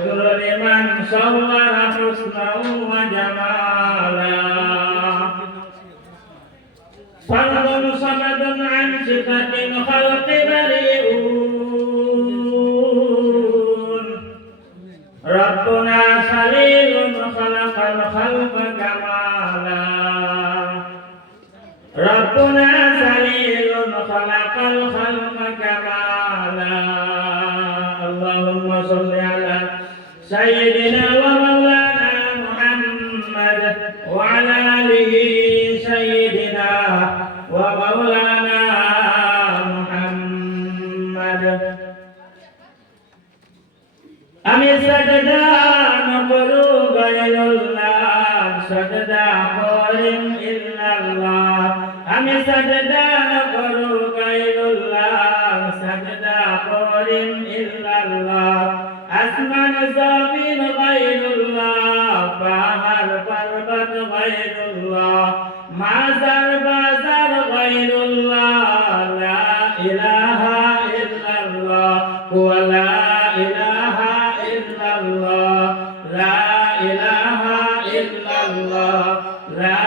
شكر لمن صور حسنا وجمالا فرد صمد عن صفة الخلق بريئون ربنا سليل خلق الخلق كمالا ربنا سليل خلق الخلق كمالا اللهم صل على سيدنا ومولانا محمد وعلى آله سيدنا ومولانا محمد আমি সাজদা নকরু গায়রুল্লাহ সাজদা করিম ইল্লাল্লাহ আমি সাজদা নকরু গায়রুল্লাহ সাজদা করিম ইল্লাল্লাহ আসমান জমিন গায়রুল্লাহ পাহাড় পর্বত গায়রুল্লাহ মাজার বাজার গায়রুল্লাহ লা ইলাহা ইল্লাল্লাহ ওয়া লা ইলাহা ইল্লাল্লাহ লা ইলাহা ইল্লাল্লাহ লা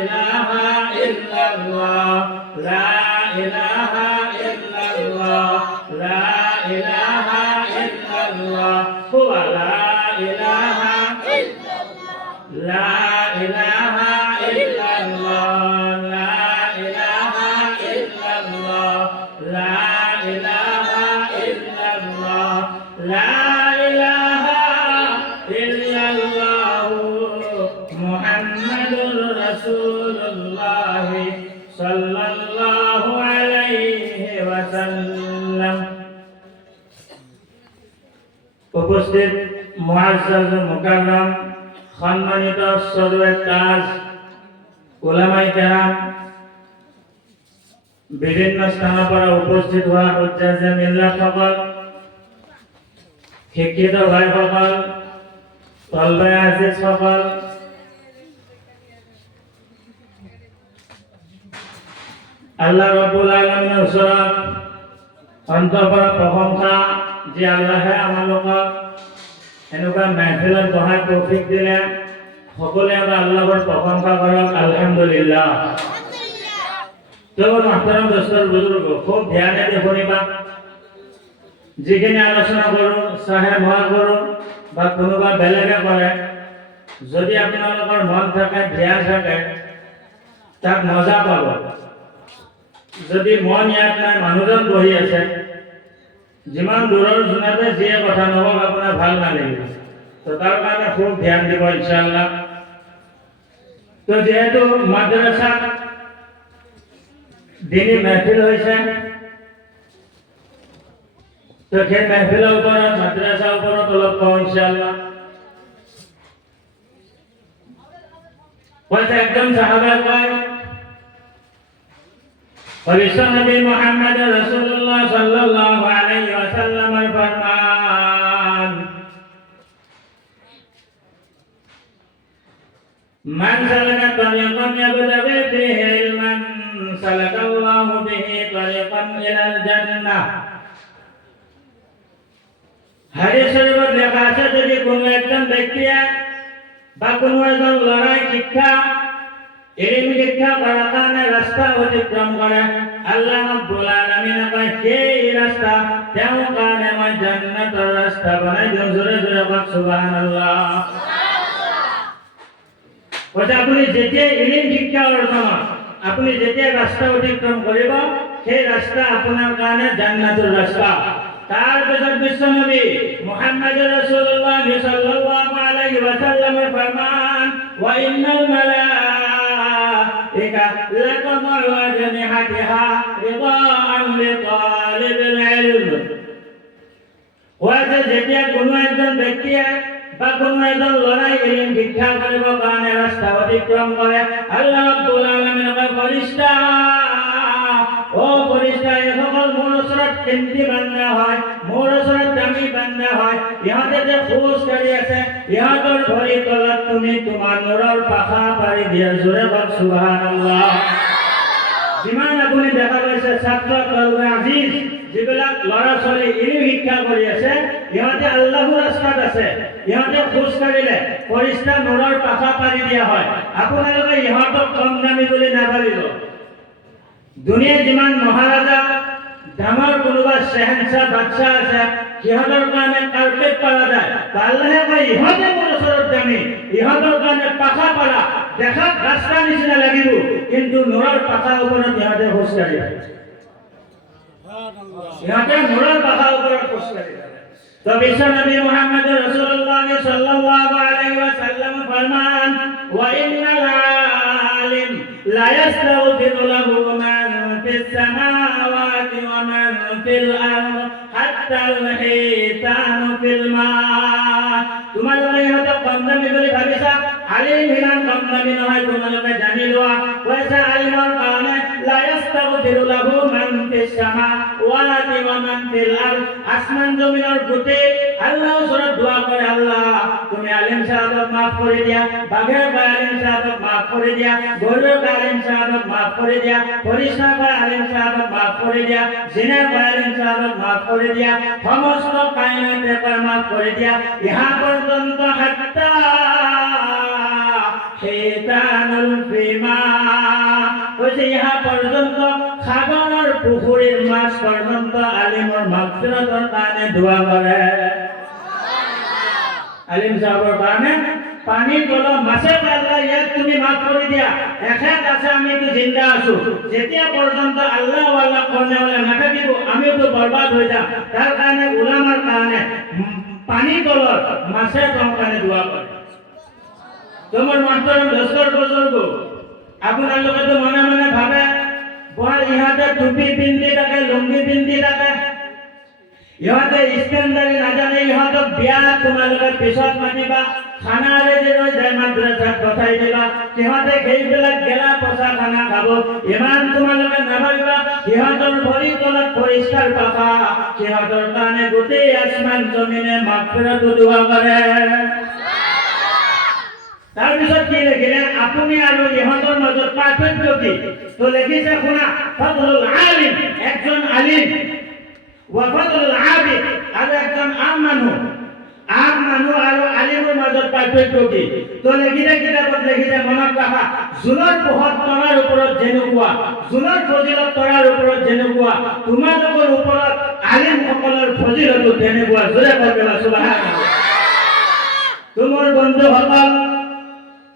ইলাহা ইল্লাল্লাহ লা ইলাহা ইল্লাল্লাহ লা ইলাহা ইল্লাল্লাহ ওয়া লা ইলাহা ইল্লাল্লাহ লা ইলাহা ইল্লাল্লাহ লা ইলাহা ইল্লাল্লাহ লা ইলাহা ইল্লাল্লাহ লা ইলাহা ইল্লাল্লাহ মুহাম্মাদুর রাসূলুল্লাহ সাল্লাল্লাহু আলাইহি ওয়াসাল্লাম। উপস্থিত মুআজ্জাজ মুকাররম সম্মানিত সদরের তাজ উলামায়ে কেরাম বিভিন্ন স্থানৰ পৰা উপস্থিত হোৱা উজ্জাজে মিল্লাতসকল শিক্ষিত ভাইসকল তলবে আজিজসকল আল্লাহ ৰাব্বুল আলামিনৰ ওচৰত অন্তৰৰ পৰা প্ৰশংসা যে আল্লাহে আমালোকক এনেকুৱা মেহফিলত বহাৰ তৌফিক দিলে সকলোৱে আল্লাহৰ প্ৰশংসা কৰক আলহামদুলিল্লাহ। তো মাহতারাম দোস্তৰ বুজুৰ্গ খুব ধ্যানে দি শুনিবা যিখিনি আলোচনা কৰোঁ চাহে মই কৰোঁ বা কোনোবা বেলেগে কৰে যদি আপোনালোকৰ মন থাকে ধ্যান থাকে তাক মজা পাব। যদি মন ইয়াত নাই মানুহজন বহি আছে যিমান দূৰৰ জোনাতে যিয়ে কথা নহওক আপোনাৰ ভাল নালাগিব তো তাৰ কাৰণে খুব ধ্যান দিব ইনশাআল্লাহ। তো যেহেতু মাদ্রাসা দিনী মেহফিল হৈছে তো সেই মেহফিলৰ ওপৰত মাদ্রাসাৰ ওপৰত অলপ কওঁ ইনশাআল্লাহ। কৈছে একজন সাহাবা কয় বিশ্ব নবী মুহাম্মদ রাসূলুল্লাহ সাল্লাল্লাহু আলাইহি ওয়াসাল্লামের ফরমান মান সালাকা তরিকান ইয়াবতাগি ফিহি ইলমান সালাকাল্লাহু বিহি তরিকান ইলাল জান্নাহ। হাদিস শরীফত লেখা আছে যদি কোনো একজন ব্যক্তিয়ে বা কোনো এজন ল'ৰাই শিক্ষা ইলম শিক্ষা কৰাৰ কাৰণে ৰাস্তা অতিক্ৰম কৰে আল্লাহ ৰাব্বুল আলামিনে কয় সেই ৰাস্তা তেওঁৰ কাৰণে মই জান্নাতৰ ৰাস্তা বনাই দিম। জোৰে জোৰে কওক সুবহানাল্লাহ। কৈছে আপুনি যেতিয়া ইলম শিক্ষা অৰ্জনত আপুনি যেতিয়া ৰাস্তা অতিক্ৰম কৰিব সেই ৰাস্তা আপোনাৰ কাৰণে জান্নাতৰ ৰাস্তা। তাৰপিছত বিশ্বনবী মুহাম্মদ ৰাসূলুল্লাহ সাল্লাল্লাহু আলাইহি ওয়াসাল্লামের ফরমান ওয়া ইন্নাল মালাইকা লাতাদউ আজনিহাতিহা রিদাআন লিতালিবিল ইলম। ওয়াজে যেতিয়া কোনো একজন ব্যক্তিয়ে বা কোনো এজন ল'ৰাই ইলম শিক্ষা কৰিবৰ কাৰণে ৰাস্তা অতিক্ৰম কৰে আল্লাহ ৰাব্বুল আলামিনে কয় ফৰিস্তা ও ফরিস্তা এসকল মোৰ ওচৰত কেন্দ্ৰী বান্ধা হয় মোৰ ওচৰত দামী বান্ধা হয় ইহঁতে যে খোজ কাঢ়ি আছে ইহঁতৰ ভৰি তলত তুমি তোমাৰ নূৰৰ পাখা পাৰি দিয়া। জোৰে কওক সুবহানাল্লাহ। যিমান আপুনি দেখা পাইছে ছাত্ৰ তলবে আজিজ যিবিলাক ল'ৰা ছোৱালী ইলিম শিক্ষা কৰি আছে ইহঁতে আল্লাহৰ ৰাস্তাত আছে ইহঁতে খোজ কাঢ়িলে ফৰিষ্টা নূৰৰ পাখা পাৰি দিয়া হয় আপোনালোকে ইহঁতক কম দামী বুলি নাভাবিব দুনিয়া যিমান মহাৰাজা ডাঙৰ কোনোবা শ্বেহেনশ্বাহ বাদশাহ আছে সিহঁতৰ কাৰণে কাৰ্পেট পাৰা যায় আল্লাহে কয় ইহঁতে মোৰ ওচৰত দামী ইহঁতৰ কাৰণে পাখা পাৰা দেখাত ৰাস্তা নিচিনা লাগিব কিন্তু নূৰৰ পাখাৰ ওপৰত ইহঁতে খোজ কাঢ়িব ইহঁতে নূৰৰ পাখাৰ ওপৰত খোজ কাঢ়িব তো বিশ্ব নবী মুহাম্মদ রাসূলুল্লাহ সাল্লাল্লাহু আলাইহি ওয়াসাল্লাম ফরমান ওয়া ইন্নাল আলিম লা ইয়াস্তাগফিরু লাহু মান ফিস সামাওয়াতি ওয়া মান ফিল আরদ হাত্তা আল হিতানু ফিল মা তোমালোকে ইহঁতক কম দামী বুলি ভাবিছা আলিম ইমান কম দামী নহয় তোমালোকে জানি লোৱা কৈছে আলিমৰ কাৰণে লা ইয়াস্তাগফিরু লাহু মান ফিস সামাওয়াতি ওয়া মান ফিল আরদ আসমান জমিনৰ গোটেই আল্লাহৰ ওচৰত দোৱা কৰে আল্লাহ তুমি আলিম সাহেবক মাফ কৰি দিয়া বাঘেৰ আলিম সাহেবক মাফ কৰি দিয়া গৰুৰ আলিম সাহেবক মাফ কৰি দিয়া ফৰিষ্টাৰ আলিম সাহেবক মাফ কৰি দিয়া জিনাৰ আলিম সাহেবক মাফ কৰি দিয়া সমস্ত কায়নাতে মাফ কৰি দিয়া ইহা পৰ্যন্ত হাত্তা হিতানুল ফিমা কৈছে ইহা পৰ্যন্ত সাগৰৰ পুখুৰীৰ মাছ পৰ্যন্ত আলিমৰ মাগফিৰাতৰ কাৰণে দোৱা কৰে আলিম সাহেবৰ কাৰণে পানী তলত মাছে আল্লাহ ইয়াক তুমি মাফ কৰি দিয়া এখেত আছে আমিতো জিন্দা আছো যেতিয়া পৰ্যন্ত আল্লাহ ওয়ালা কৰ্ণেওয়ালা নাথাকিব আমিতো বৰবাদ হৈ যাম তাৰ কাৰণে উলামাৰ কাৰণে পানী তলত মাছে তেওঁৰ কাৰণে দোৱা কৰে তোমাৰ মাষ্টৰ দস্তৰ বুজুৰ্গ আপোনালোকেতো মনে মনে ভাবে বৰ ইহঁতে টুপি পিন্ধি থাকে লুংগি পিন্ধি থাকে ইহঁতে ষ্টেণ্ডাৰ্ড নাজানে ইহঁতক বিয়া তোমালোকে পিছত মাতিবা খানাৰে যে লৈ যায় মাদ্ৰাসাত পঠাই দিবা সিহঁতে সেইবিলাক গেলা পচা খানা খাব ইমান তোমালোকে নাভাবিবা সিহঁতৰ ভৰিৰ তলত পৰিষ্কাৰ পাখা সিহঁতৰ কাৰণে গোটেই আসমান জমিনে মাগফিৰাত দোৱা কৰে তাৰপিছত কি লিখিলে আপুনি আৰু ইহঁতৰ মাজত পাৰ্থক্য কি তো লিখিছে শুনা ফাদলুল আলিম একজন আলিম ওয়া ফাদলুল আবিদ আৰু একজন আম মানুহ আৰু আলিমৰ মাজত পাৰ্থক্য কি তো লিখিছে কিতাপত লিখিছে মনত ৰাখা জুনৰ পোহৰ তৰাৰ ওপৰত যেনেকুৱা জুনৰ ফজিলত তৰাৰ ওপৰত যেনেকুৱা তোমালোকৰ ওপৰত আলিমসকলৰ ফজিলতো তেনেকুৱা জোৰে কবা সুবহানাল্লাহ তোমাৰ বন্ধুসকল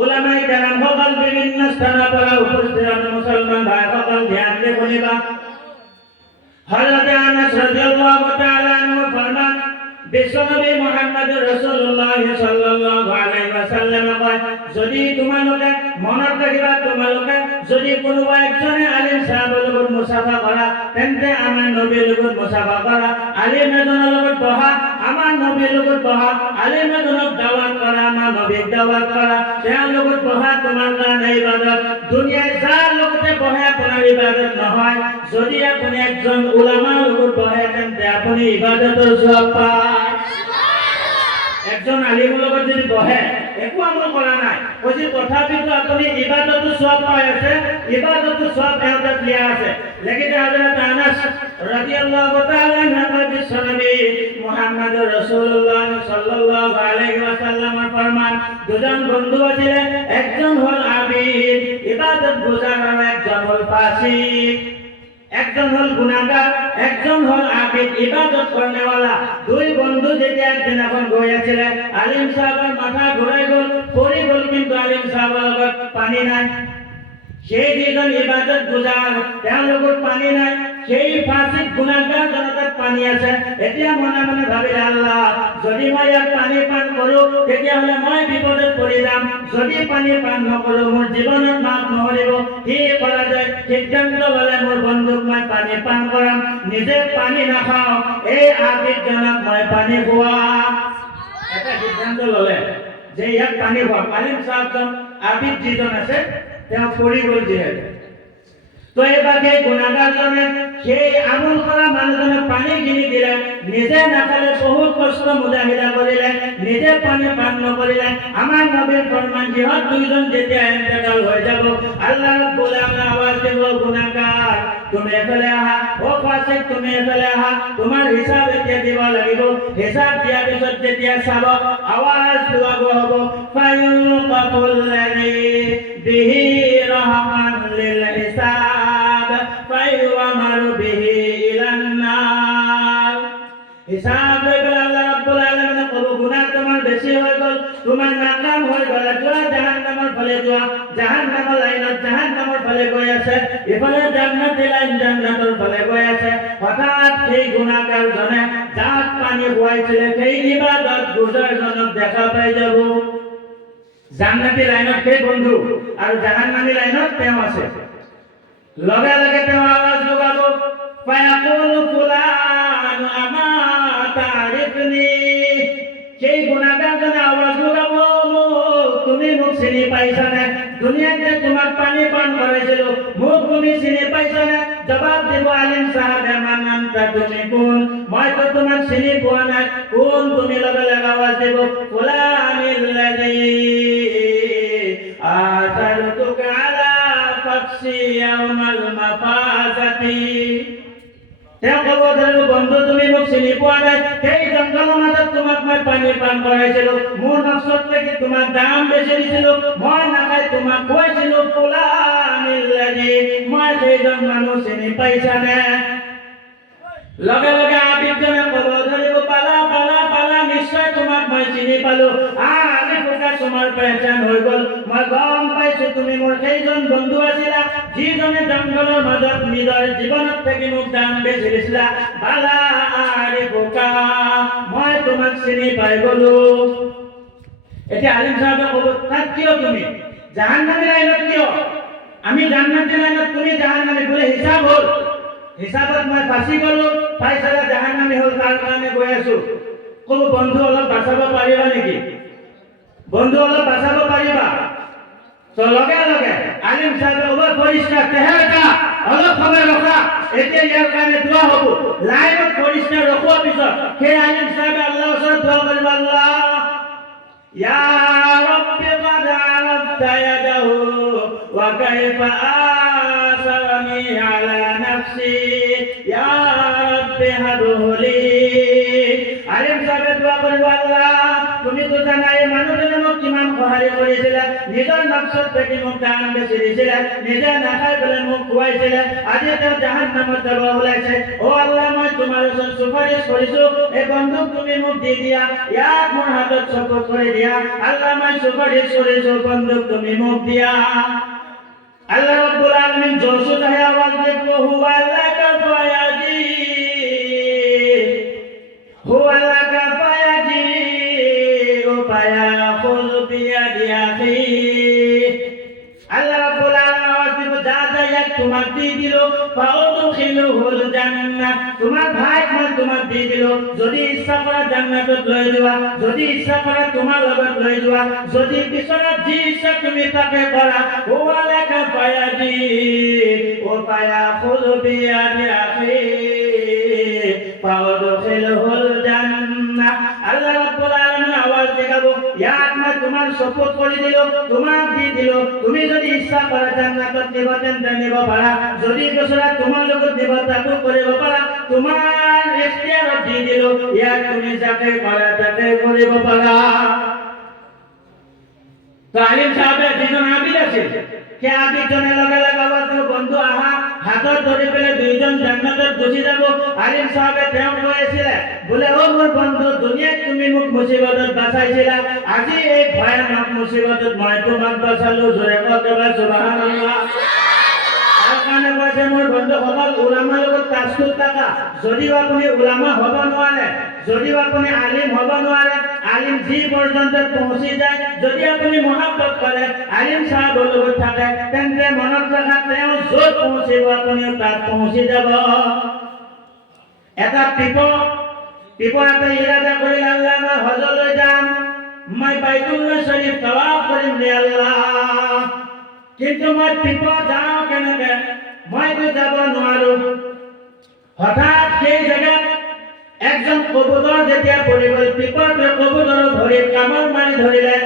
উলামাই কেৰাম সকল বিভিন্ন স্থানৰ পৰা উপস্থিত মুছলমান ভাইসকল ধ্যান দি শুনিবা হযরত আনাস রাদিয়াল্লাহু তাআলা আনহু ফরমান বিশ্বনবী মুহাম্মদ রাসূলুল্লাহ সাল্লাল্লাহু আলাইহি ওয়াসাল্লাম কয় যদি তোমালোকে মনত ৰাখিবা তোমালোকে যদি কোনোবা একজনে আলিম সাহেবৰ লগত মুসাফা কৰা তেন্তে আমাৰ নবীৰ লগত মুসাফা কৰা আলিম এজনৰ লগত বহা আমাৰ নবীৰ লগত বহা আলিম এজনক দাওয়াত কৰা আমাৰ নবীক দাওয়াত কৰা তেওঁৰ লগত বহা তোমাৰ কাৰণে ইবাদত দুনিয়াৰ যাৰ লগতে বহে আপোনাৰ ইবাদত নহয় যদি আপুনি একজন উলামাৰ লগত বহে তেন্তে আপুনি ইবাদতৰ সওয়াব পায় একজন আলিমৰ লগত যদি বহে একো আমল কৰা নাই কৈছে তথাপিতো আপুনি ইবাদতৰ সওয়াব পাই আছে ইবাদতৰ সওয়াব এওঁতে দিয়া আছে লেকিন হযরত আনাস রাদিয়াল্লাহু তাআলা আনহু বিশ্বনবী মুহাম্মদ রাসূলুল্লাহ সাল্লাল্লাহু আলাইহি ওয়াসাল্লামের ফরমান দুজন বন্ধু আছিল একজন হল আবিদ ইবাদত গুজার আর একজন হল ফাসিক একজন হল গুনাহগার একজন হল আবিদ ইবাদত করনেওয়ালা দুই বন্ধু যেতিয়া একদিন এখন গৈ আছিল আলিম সাহেবের মাথা ঘুরাই গল পড়ি গল কিন্তু আলিম সাহেবের লগত পানি নাই সেই যিজন ইবাদত গুজাৰ তেওঁৰ লগত পানী নাই সেই ফাসিক গুনাহগাৰ জনতাত পানী আছে এতিয়া মনে মনে ভাবিলে আল্লাহ যদি মই ইয়াত পানী পান কৰো তেতিয়াহলে মই বিপদত পৰি যাম যদি পানী পান নকৰো মোৰ জীৱনত মাফ নহৰিব কি কৰা যায় সিদ্ধান্ত ললে মোৰ বন্ধুক মই পানী পান কৰাম নিজে পানী নাখাওঁ এই আবিদজনক মই পানী খুৱাম এটা সিদ্ধান্ত ললে যে ইয়াত পানী খুৱাম আলিম সাহেবজন আবিদ যিজন আছে তেওঁ পৰি গল যিহেতু তো এবারে গুনাহগারজনে সেই আমল কৰা মানুহজনে পানী কিনি দিলে, নিজে নাখালে বহুত কষ্ট মুজাহিদা কৰিলে, নিজে পানী পান নকৰিলে। আমাৰ নবীৰ ফৰমান সিহঁত দুইজন যেতিয়া ইন্তেকাল হৈ যাব, আল্লাহ ৰাব্বুল আলামিন আৱাজ দিব, গুনাহগাৰ তুমি এফালে আহা, ও ফাসিক তুমি এফালে আহা, তোমাৰ হিচাপ এতিয়া দিব লাগিব। হিচাপ দিয়াৰ পিছত যেতিয়া চাব, আৱাজ লোৱা হ'ব, ফায়ুকাফুল্লাযী বিহি ৰাহমান লিল হিসাব ফায়ুমারু বিহি ইলান নার। হিসাব লৈ পেলাই আল্লাহ ৰাব্বুল আলামিনে ক'ব, গুনাহ তোমাৰ বেছি হৈ গ'ল, তোমাৰ নাকাম হৈ গ'ল, যোৱা জাহান্নামৰ ফালে যোৱা। জাহান্নামৰ লাইনত জাহান্নামৰ ফালে গৈ আছে, ইফালে জান্নাতি লাইন জান্নাতৰ ফালে গৈ আছে। হঠাৎ সেই গুনাহগাৰজনে যাক পানী খুৱাইছিলে সেই ইবাদত গুজাৰজনক দেখা পাই যাব। জান্নাতি লাইনত সেই বন্ধু আৰু জাহান্নামী লাইনত তেওঁ আছে। লগে লগে তেওঁ আৱাজ লগাব, ফায়াকুলু ফুলান আমা তাৰিফনি। সেই গুনাহগাৰজনে আৱাজ লগাব, তুমি মোক চিনি পাইছানে? দুনিয়াত যে তোমাক পানী পান কৰাইছিলো, মোক তুমি চিনি পাইছানে? জবাব দিব আলিম সাহেবে, মান আনতা, তুমি কোন? মইতো তোমাক চিনি পোৱা নাই, কোন তুমি? লগে লগে আৱাজ দিব, ফুলানিল্লাযী আতারতুকা আলা ফাকসি ইয়াউমাল মাফাজাতি। তেওঁ ক'ব ধৰিব, বন্ধু তুমি মোক চিনি পোৱা নাই, সেই জংঘলৰ মাজত তোমাক মই পানী পান কৰাইছিলো, মোৰ নফচত লাগি তোমাক দাম বেছি দিছিলো, মই নাখাই তোমাক খুৱাইছিলো। ফুলানিল্লাযী, মই সেইজন মানুহ চিনি পাইছানে? লগে লগে আবিদজনে ক'ব ধৰিব, পালা পালা পালা, নিশ্চয় তোমাক মই চিনি পালো। আজি পোকা তোমাৰ পেহচান হৈ গ'ল, মই গম পাইছো তুমি মোৰ সেইজন বন্ধু আছিলা, যিজনে জংঘলৰ মাজত নিজৰ জীৱনত থাকি মোক দাম বেছি দিছিলা। পালা আৰি পোকা, মই তোমাক চিনি পাই গ'লো। এতিয়া আলিম সাহেবে ক'ব, তাত কিয় তুমি? জাহান্নামী লাইনত কিয়? আমি জান্নাতি লাইনত, তুমি জাহান্নামী। বোলে হিচাপ হ'ল, হিচাপত মই ফাঁচি গ'লো, ফাইছালা জাহান্নামী হ'ল, তাৰ কাৰণে গৈ আছো। ক'ব, বন্ধু অলপ বাচাব পাৰিবা নেকি? বন্ধু অলপ বাচাব পাৰিবা? তো লগে লগে আলিম সাহেবে ক'ব, পৰিষ্কাৰ তেহেৰকা, অলপ সময় ৰখা, এতিয়া ইয়াৰ কাৰণে দোৱা হ'ব। লাইনত পৰিষ্কাৰ ৰখোৱাৰ পিছত সেই আলিম সাহেবে আল্লাহৰ ওচৰত দোৱা কৰিব, আল্লাহ ইয়া ৰব্বি قد عرفت يده وكيف آثرني على نفسي يا رب هبه لي। আলিম সাহেবে দোয়া কৰিব, আল্লাহ তুমি তো জানাই মানুহজনে মোক কিমান সহায় কৰিছিলে, নিজৰ নফচত থাকি মোক দাম বেছি দিছিলে, নিজে নাখাই পেলাই মোক খুৱাইছিলে, আজি তেওঁ জাহান্নামত যাব ওলাইছে। অ আল্লাহ, মই তোমাৰ ওচৰত চুপাৰিশ কৰিছো, এই বন্ধুক তুমি মোক দি দিয়া, ইয়াক মোৰ হাতত চপত কৰি দিয়া। আল্লাহ, মই চুপাৰিশ কৰিছো, বন্ধুক তুমি মোক দিয়া। আল্লাহ রাব্বুল আলামিন জোশে তাহে আওয়াজ দেখবো, হুয়া লাকা ফায়াজি, হুয়া লাকা ফায়াজি, ও ফায়াখুল বিয়াদি আখি। আল্লাহ রাব্বুল আলামিন আওয়াজ দিব, যা যা ইয়াক তোমাক দি দিল, ফাউদখিলুহুল জান্নাহ, তোমার ভাই মই তোমাক দি দিল, যদি ইচ্ছা কৰা জান্নাতত লৈ যোৱা, যদি ইচ্ছা কৰা তোমাৰ লগত লৈ যোৱা, যদি বিচৰা যি ইচ্ছা তুমি তাকে কৰা। হুয়া লাকা ফায়াজি ও ফায়াখুল বিয়াদি আখি ফাউদখিলুহুল জান্নাহ। আল্লাহ রাব্বুল আলামিন আওয়াজ দেখাবো, ইয়াক মই তোমার শপথ করে দিল, তোমাক দি দিল, তুমি যদি ইচ্ছা কৰা জান্নাতত নিব তেন্তে নিব পাৰা, যদি বিচৰা তোমাৰ লগত নিব তাকো কৰিব পাৰা, তোমাৰ ইখতিয়াৰত দি দিল, ইয়াক তুমি যাকে পাৰা তাকে কৰিব পাৰা। তো আলিম সাহেবে যিজন আবিদ আছিল, সেই আবিদজনে লগে লগে আওয়াজ দিব, বন্ধু আহা, হাতত ধৰি পেলাই দুইজন জান্নাতত গুচি যাব। আলিম সাহেবে তেওঁক কৈ আছিলে, বোলে ও মোৰ বন্ধু, দুনিয়াত তুমি মোক মুসিবতত বাঁচাইছিলা, আজি এই ভয়ানক মুসিবতত মই তোমাক বাঁচালো। জোৰে কওঁক সুবহানাল্লাহ। কাৰণে কৈছে, মোৰ বন্ধুসকল, উলামাৰ লগত তাস্কুল থাকা। যদিও আপুনি উলামা হ'ব নোৱাৰে, যদিও আপুনি আলিম হ'ব নোৱাৰে, আলিম যি পৰ্যন্ত পৌঁছি যায়, যদি আপুনি মহাব্বত কৰে, আলিম সাহেবৰ লগত থাকে, তেন্তে মনত ৰাখা, তেওঁ য'ত পৌঁছিব আপুনিও তাত পৌঁছি যাব। এটা টিপৰ এটা ইৰাদা কৰিলে, আল্লাহ মই হজলৈ যাম, মই বাইতুল্লাহ শৰীফ তাৱাফ কৰিম ৰে আল্লাহ, কিন্তু মই টিপ যাওঁ কেনেকে? মইতো যাব নোৱাৰো। হঠাৎ সেই জেগাত একজন কবুতৰ যেতিয়া পৰি গ'ল, পিপৰটোৱে কবুতৰৰ ভৰিত কামোৰ মাৰি ধৰিলে।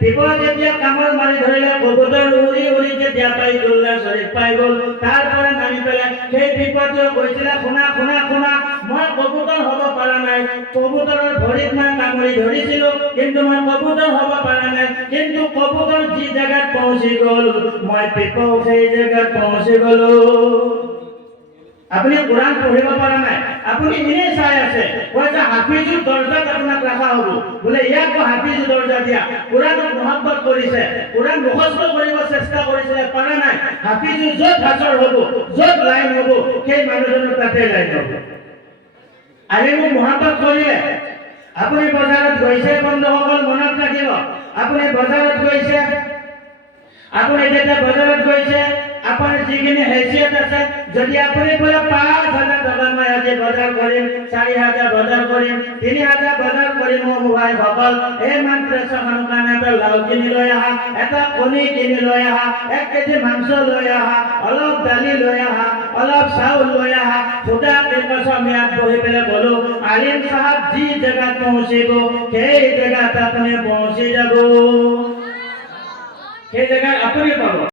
পিপৰ যেতিয়া কামোৰ মাৰি ধৰিলে, কবুতৰ উৰি উৰি যেতিয়া বাইতুল্লাহ শৰীফ পাই গ'ল, তাৰ পৰা নামি পেলাই সেই পিপৰটোৱে কৈছিলে, শুনা শুনা শুনা, মই কবুতৰ হ'ব পৰা নাই, কবুতৰৰ ভৰিত মই কামুৰি ধৰিছিলো, কিন্তু মই কবুতৰ হ'ব পৰা নাই, কিন্তু কবুতৰ যি জেগাত পहुঁচি গ'ল, মই পিপৰ সেই জেগাত পহুঁচি গ'লো। আপুনি কোরআন পঢ়িব পৰা নাই, আপুনি এনেই চাই আছে, কৈছে হাফিজুৰ দৰ্জাত আপোনাক ৰখা হ'ব, বোলে ইয়াক হাফিজ দৰ্জা দিয়া। কোরআনক মহব্বত কৰিছে, কোরআন মুখস্থ কৰিব চেষ্টা কৰিছিলে, পৰা নাই। হাফিজুৰ য'ত হাজৰ হ'ব, য'ত লাইন হ'ব, সেই মানুহজনৰ তাতে লাইন হ'ব। আলিমক মহব্বত কৰিলে। আপুনি বজাৰত গৈছে, বন্ধুসকল মনত ৰাখিব, আপুনি বজাৰত গৈছে, আপুনি যেতিয়া বজাৰত গৈছে, আপোনাৰ যিখিনি হেচিয়ত আছে, যদি আপুনি বোলে 5,000 টকা মই আজি বজাৰ কৰিম, 4,000 বজাৰ কৰিম, 3,000 বজাৰ কৰিম, মোৰ ভাই ভকল এই মাদ্ৰাছাখনৰ কাৰণে এটা লাও কিনি লৈ আহা, এটা কণী কিনি লৈ আহা, 1 কেজি মাংস লৈ আহা, অলপ দালি লৈ আহা, অলপ চাউল লৈ আহা। খুদা কসম ইয়াত বহি পেলাই বলো, আলিম সাহেব যি জেগাত পৌঁছিব, সেই জেগাত আপুনি পৌঁছি যাব, সেই জেগাত আপুনি পাব।